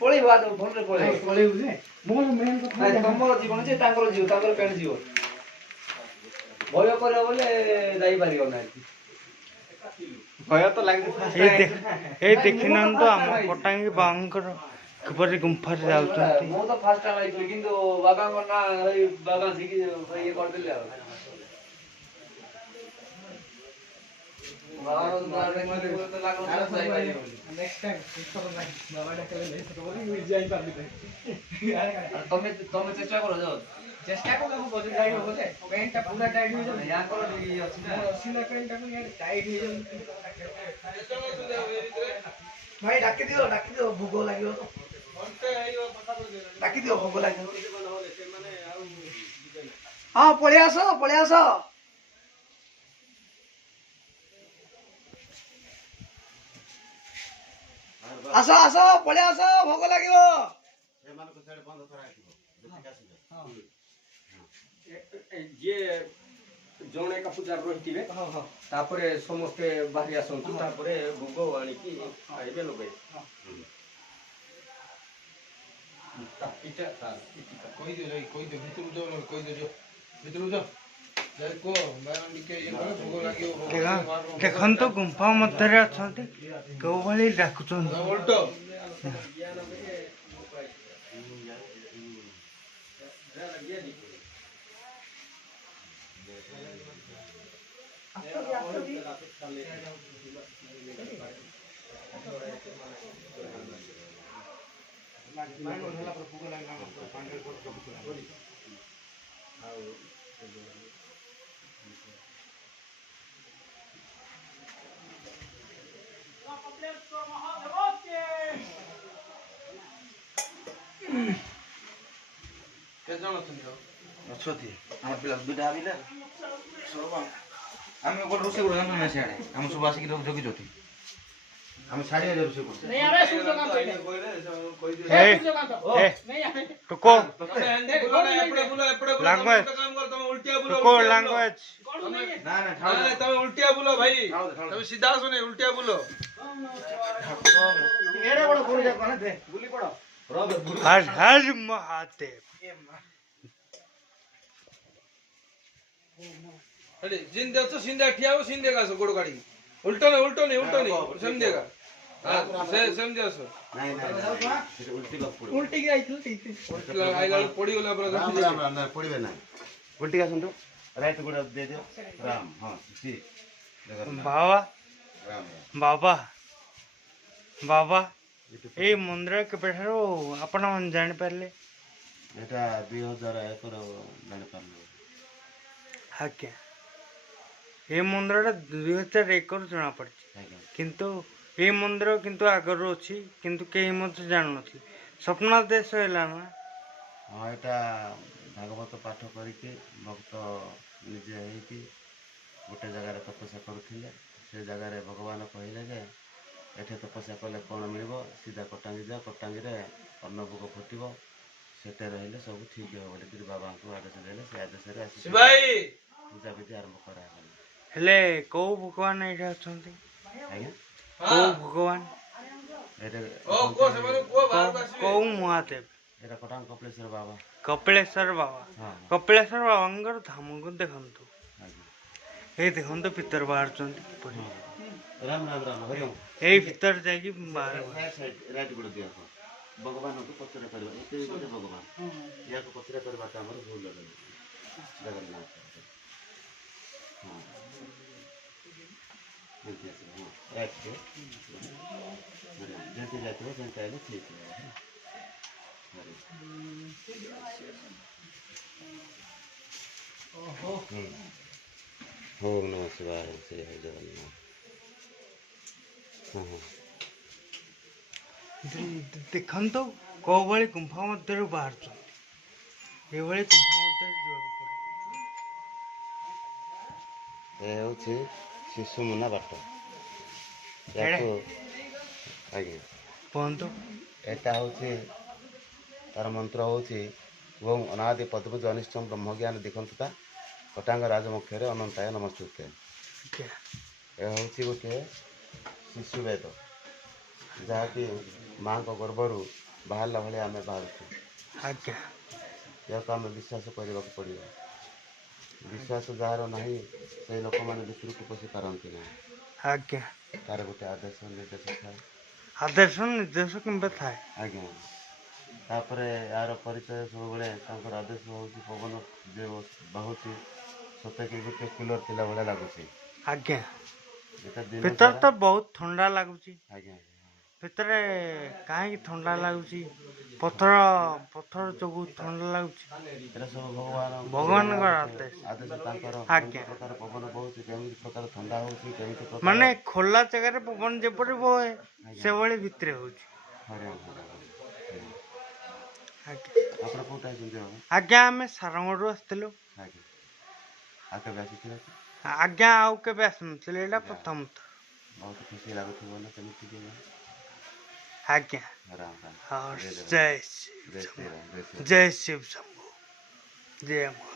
ପଳେଇବ ଆଦ ଭଲରେ ପଳେଇବ ପଳେଇବୁ ଯେ ମୋର ମେନ୍ କଥା ନାଇଁ ତମର ଜୀବନ ଯେ ତାଙ୍କର କେଣ ଯିବ ଭୟ କରିବ ବୋଲେ ଯାଇପାରିବ ନାହିଁ ଭୟ ତ ଲାଗିଛି ଏଇ ଦେଖିନାହାନ୍ତି ତ ଆମ କଟାଙ୍ଗୀ ବାବାଙ୍କର କିପରି ଗୁମ୍ଫାରେ ଯାଉଛନ୍ତି। ମୁଁ ତ ଫାଷ୍ଟ ଟାଇମ୍ ଆଇଥିଲି କିନ୍ତୁ ବାବାଙ୍କ ନାଁ ବାବା ଶିଖି ଇଏ କରିଦେଲି ଆଉ ତମେ ଚେଷ୍ଟା କର ଯାଅ ଚେଷ୍ଟା କଲେ ମୁଁ ବଜେଟ୍ ଯାଇ ହବ ଯେ ପ୍ୟାଣ୍ଟଟା ପୁରା ଟାଇଟ୍ ହେଇଯାଉଛି ୟାଙ୍କର ଟିକେ ଇଏ ଅଛି ନା ଅସିନା ପ୍ୟାଣ୍ଟଟା ପୁଣି ଟାଇଟ୍ ହେଇଯାଉଛି ଭାଇ ଡାକିଦିଅ ଭୋଗ ଲାଗିବ ତ ଡାକିଦିଅ ଭୋଗ ଲାଗିବ ହଁ ପଳେଇ ଆସ ଆସ ପଳେଇ ଆସ ଭୋଗ ଲାଗିବ ଯିଏ ଜଣେ ଏକା ପୂଜା ରହିଥିବେ ତାପରେ ସମସ୍ତେ ବାହାରି ଆସନ୍ତୁ ତାପରେ ଭୋଗ ଆଣିକି ଖାଇବେ ଲଗେଇବେ ଦେଖନ୍ତୁ ଗୁମ୍ଫା ମଧ୍ୟରେ ଅଛନ୍ତି କେଉଁ ଭଳି ଡାକୁଛନ୍ତି। ଅଛନ୍ତି ଆମ ପିଲା ଦୁଇଟା ଭାବିଲେ ଆମେ ଗୋଟେ ରୋଷେଇ କରୁ ଜାଣିଛୁ ନା ସିଆଡ଼େ ଆମେ ସବୁ ଆସିକି ଜଗିଛନ୍ତି ଆମେ ଛାଡ଼ି ରୋଷେଇ କରୁଛୁ उल्टिया बोलो भाई तुम सीधा सुने उल्टिया बोलो हर हर महादेव जिंदे तो सिंधे ठिया हो सिंधे का सो गोड़ गाड़ी उल्टो नहीं समझेगा समझे सो उल्टी की आई थी आइला पड़ी वाला पड़े ना उल्टी का सुन राइट गोड़ दे दो राम हाँ ठीक बाबा बाबा बाबा ये मंदिर केବେठाରୁ ଆପଣ ଜାଣିପାରିଲେ ଏଟା 2001 ଜାଣିପାରିଲୁ ଆଜ୍ଞା ଏ ମନ୍ଦିରଟା 2001 ଜଣା ପଡ଼ିଛି କିନ୍ତୁ ଏ ମନ୍ଦିର କିନ୍ତୁ ଆଗରୁ ଅଛି କିନ୍ତୁ କେହି ମଧ୍ୟ ଜାଣୁନଥିଲେ ସ୍ୱପ୍ନାଦେଶ ହେଲା ନା ହଁ ଏଟା ଭାଗବତ ପାଠ କରିକି ଭକ୍ତ ନିଜେ ହେଇକି ଗୋଟେ ଜାଗାରେ ତପସ୍ୟା କରୁଥିଲେ ସେ ଜାଗାରେ ଭଗବାନ କହିଲେ ଯେ ଏଠି ତପସ୍ୟା କଲେ କ'ଣ ମିଳିବ ସିଧା କଟାଙ୍ଗୀ ଯାଅ କଟାଙ୍ଗୀରେ ଅନ୍ନଭୋଗ ଫୁଟିବ ସେଠି ରହିଲେ ସବୁ ଠିକ୍ ହେବ ବୋଲିକିରି ବାବାଙ୍କୁ ଆଦେଶ ଦେଲେ ସେ ଆଦେଶରେ ଆସି ପୂଜାବିଧି ଆରମ୍ଭ କରାଗଲା ହେଲେ କୋଉ ଭଗବାନ ଏଇଠି ଅଛନ୍ତି ଆଜ୍ଞା କୋଉ ଭଗବାନ କୋଉ ମହାଦେବ ଏଇଟା କଟାଙ୍ଗ କପିଳେଶ୍ୱର ବାବା କପିଳେଶ୍ୱର ବାବାଙ୍କର ଧାମକୁ ଦେଖନ୍ତୁ ଏଇ ଦେଖନ୍ତୁ ଭିତରେ ବାହାରୁଛନ୍ତି ରାମ ରାମ ରାମ ହରି ଓମ୍ ଏଇ ଭିତରେ ଯାଇକି ରାଇଟ୍ ଗୋଡ଼ ଦିଅ ଭଗବାନଙ୍କୁ ପଚରା କରିବା ଏତେ ଗୋଟେ ଭଗବାନ ଏହାକୁ ପଚରା କରିବାଟା ଆମର ଭୁଲ ଜଗନ୍ନାଥ ହଁ ଯେମିତି ଆସିବ ହଁ ରାଇଟ୍ ଯେମିତି ଯାଇଥିବ ସେମିତି ଆଇଲେ ଠିକ୍ ହେବ ଓମ୍ ନମଃ ଶିବାୟ ଶ୍ରୀ ହରି ଜଗନ୍ନାଥ ଦେଖନ୍ତୁ କୋଉ ଭଳି ଗୁମ୍ଫା ମଧ୍ୟରୁ ବାହାରୁଛନ୍ତି ଏଭଳି ଗୁମ୍ଫା ମଧ୍ୟରେ ଯିବାକୁ ପଡ଼ିବ ଏ ହେଉଛି ଶିଶୁ ମୁନା ବାଟ ଆଜ୍ଞା କୁହନ୍ତୁ ଏଟା ହେଉଛି ତାର ମନ୍ତ୍ର ହେଉଛି ଓಂ ଅନାଦି ପଦ୍ମଜ ଅନିଷ୍ଟମ ବ୍ରହ୍ମଜ୍ଞାନ ଦିଗନ୍ତତା କଟାଙ୍ଗ ରାଜମୁଖ୍ୟରେ ଅନନ୍ତାୟ ନମସ୍ତୁତେ ଏ ହେଉଛି ଗୋଟିଏ ଶିଶୁ ବେଦ ଯାହାକି ମାଆଙ୍କ ଗର୍ଭରୁ ବାହାରିଲା ଭଳିଆ ଆମେ ବାହାରୁଛୁ। ଆଜ୍ଞା ଏହାକୁ ଆମେ ବିଶ୍ୱାସ କରିବାକୁ ପଡ଼ିବ। ବିଶ୍ୱାସ ଯାହାର ନାହିଁ ସେଇ ଲୋକମାନେ ଭିତରକୁ ପଶି ପାରନ୍ତି ନାହିଁ। ଆଜ୍ଞା ତାର ଗୋଟେ ଆଦେଶ ନିର୍ଦ୍ଦେଶ ଥାଏ। ଆଦର୍ଶ ନିର୍ଦ୍ଦେଶ କିମ୍ବା ଥାଏ। ଆଜ୍ଞା ତାପରେ ଏହାର ପରିଚୟ ସବୁବେଳେ ତାଙ୍କର ଆଦେଶ ହେଉଛି ପବନ ଯେ ବହୁଛି ସତେକି ଗୋଟେ କୁଲର ଥିଲା ଭଳିଆ ଲାଗୁଛି। ଆଜ୍ଞା ଯେତେ ଦିନ ଭିତରେ ସାରା ତ ବହୁତ ଥଣ୍ଡା ଲାଗୁଛି। ଆଜ୍ଞା ଭିତରେ କାହିଁକି ଥଣ୍ଡା ଲାଗୁଛି? ପଥର ପଥର ଯୋଗୁଁ ଥଣ୍ଡା ଲାଗୁଛି। ଏଟା ସବୁ ଭଗବାନଙ୍କର ଆଦେଶ। ଆଦେଶ ତାଙ୍କର ଆଜ୍ଞା କେମିତି ପ୍ରକାର ପବନ ବହୁଛି, କେମିତି ପ୍ରକାର ଥଣ୍ଡା ହେଉଛି, କେମିତି ପ୍ରକାର ମାନେ ଖୋଲା ଜାଗାରେ ପବନ ଯେପରି ବହେ ସେଭଳି ଭିତରେ ହଉଛି। ହରିଆଣ ଆଜ୍ଞା ଆପଣ କୋଉଟା ଆସିଛନ୍ତି ବାବୁ? ଆଜ୍ଞା ଆମେ ସାରଙ୍ଗରୁ ଆସିଥିଲୁ। ଆଜ୍ଞା ଆଉ କେବେ ଆସିଥିଲେ କି? ଆଜ୍ଞା ଆଉ କେବେ ଆସିନଥିଲି, ଏଇଟା ପ୍ରଥମ ଥର। ବହୁତ ଖୁସି ଲାଗୁଥିବ ନା କେମିତି କି? ଆଜ୍ଞା ରାମ ରାମ ହଁ ଜୟ ଜୟ ଜୟ ଶ୍ରୀରାମ ଜୟ ଶ୍ରୀରାମ। ଜୟ ଶିବ ଶମ୍ଭୁ ଜୟ ମା।